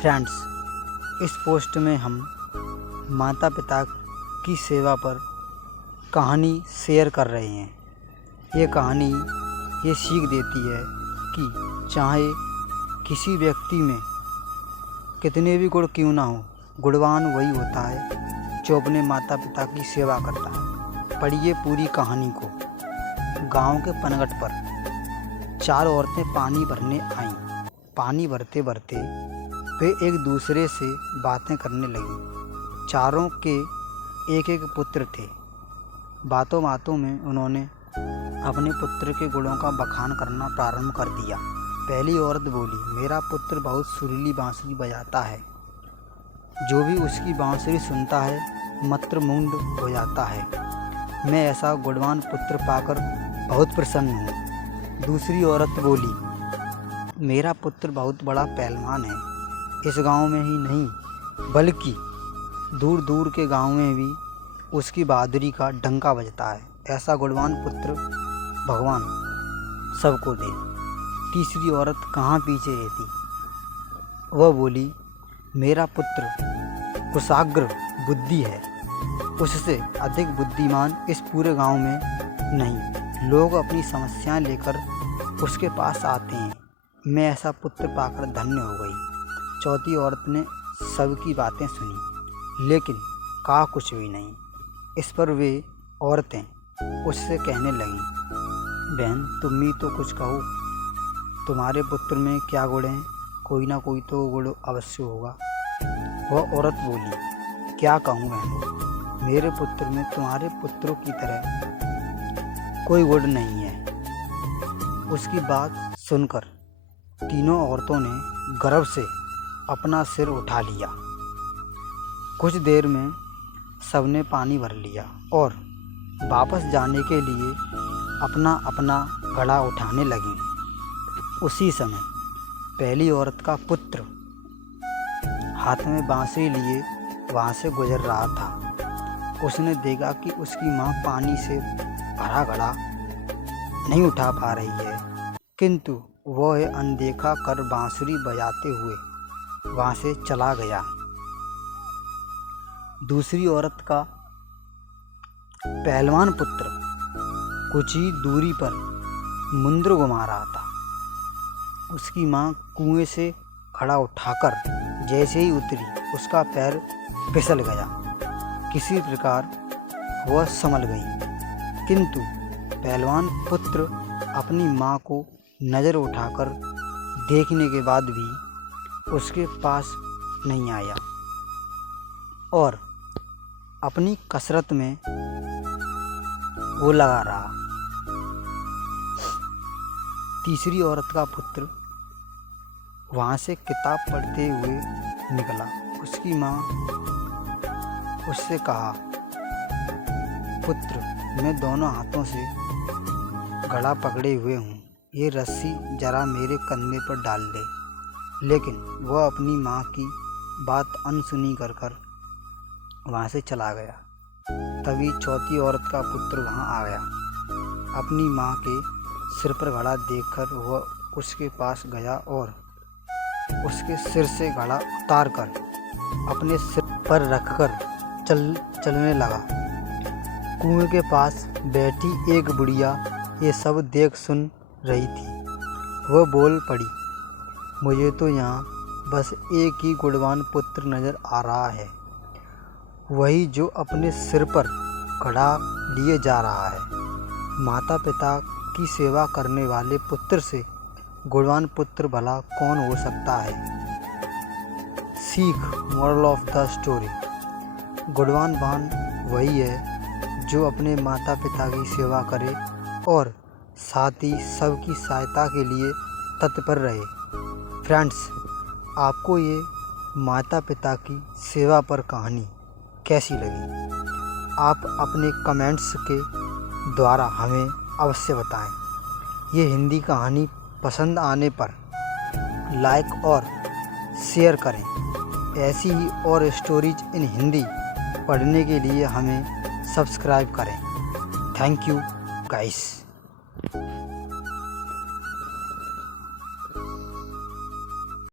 Friends, इस post में हम माता पिता की सेवा पर कहानी शेयर कर रहे हैं। ये कहानी ये सीख देती है कि चाहे किसी व्यक्ति में कितने भी गुण क्यों ना हो, गुणवान वही होता है जो अपने माता पिता की सेवा करता है। पढ़िए पूरी कहानी को। गांव के पनघट पर 4 औरतें पानी भरने आईं। पानी भरते भरते वे एक दूसरे से बातें करने लगीं। चारों के एक एक पुत्र थे। बातों बातों में उन्होंने अपने पुत्र के गुणों का बखान करना प्रारंभ कर दिया। पहली औरत बोली, मेरा पुत्र बहुत सुरीली बांसुरी बजाता है। जो भी उसकी बांसुरी सुनता है मंत्रमुग्ध हो जाता है। मैं ऐसा गुणवान पुत्र पाकर बहुत प्रसन्न हूँ। दूसरी औरत बोली, मेरा पुत्र बहुत बड़ा पहलवान है। इस गांव में ही नहीं बल्कि दूर दूर के गांव में भी उसकी बहादुरी का डंका बजता है। ऐसा गुणवान पुत्र भगवान सबको दे। तीसरी औरत कहाँ पीछे रहती। वह बोली, मेरा पुत्र कुशाग्र बुद्धि है। उससे अधिक बुद्धिमान इस पूरे गांव में नहीं। लोग अपनी समस्याएं लेकर उसके पास आते हैं। मैं ऐसा पुत्र पाकर धन्य हो गई। चौथी औरत ने सबकी बातें सुनी लेकिन कहा कुछ भी नहीं। इस पर वे औरतें उससे कहने लगीं, बहन तुम ही तो कुछ कहो। तुम्हारे पुत्र में क्या गुण हैं? कोई ना कोई तो गुण अवश्य होगा। वह औरत बोली, क्या कहूँ बहन, मेरे पुत्र में तुम्हारे पुत्रों की तरह कोई गुण नहीं है। उसकी बात सुनकर तीनों औरतों ने गर्व से अपना सिर उठा लिया। कुछ देर में सबने पानी भर लिया और वापस जाने के लिए अपना अपना घड़ा उठाने लगे। उसी समय पहली औरत का पुत्र हाथ में बांसुरी लिए वहाँ से गुजर रहा था। उसने देखा कि उसकी माँ पानी से भरा घड़ा नहीं उठा पा रही है, किंतु वह अनदेखा कर बांसुरी बजाते हुए वहाँ से चला गया। दूसरी औरत का पहलवान पुत्र कुछ ही दूरी पर मुंद्र घुमा रहा था। उसकी माँ कुएं से खड़ा उठाकर जैसे ही उतरी उसका पैर फिसल गया। किसी प्रकार वह संभल गई, किंतु पहलवान पुत्र अपनी माँ को नज़र उठाकर देखने के बाद भी उसके पास नहीं आया और अपनी कसरत में वो लगा रहा। तीसरी औरत का पुत्र वहाँ से किताब पढ़ते हुए निकला। उसकी माँ उससे कहा, पुत्र मैं दोनों हाथों से घड़ा पकड़े हुए हूँ, ये रस्सी जरा मेरे कंधे पर डाल दे। लेकिन वह अपनी माँ की बात अनसुनी कर वहाँ से चला गया। तभी चौथी औरत का पुत्र वहाँ आ गया। अपनी माँ के सिर पर घड़ा देखकर वह उसके पास गया और उसके सिर से घड़ा उतार कर अपने सिर पर रखकर चलने लगा। कुएं के पास बैठी एक बुढ़िया ये सब देख सुन रही थी। वह बोल पड़ी, मुझे तो यहाँ बस एक ही गुणवान पुत्र नज़र आ रहा है, वही जो अपने सिर पर घड़ा लिए जा रहा है। माता पिता की सेवा करने वाले पुत्र से गुणवान पुत्र भला कौन हो सकता है। सीख, मोरल ऑफ द स्टोरी, गुणवान वही है जो अपने माता पिता की सेवा करे और साथ ही सबकी सहायता के लिए तत्पर रहे। फ्रेंड्स, आपको ये माता पिता की सेवा पर कहानी कैसी लगी? आप अपने कमेंट्स के द्वारा हमें अवश्य बताएं। ये हिंदी कहानी पसंद आने पर लाइक और शेयर करें। ऐसी ही और स्टोरीज इन हिंदी पढ़ने के लिए हमें सब्सक्राइब करें। Thank you guys.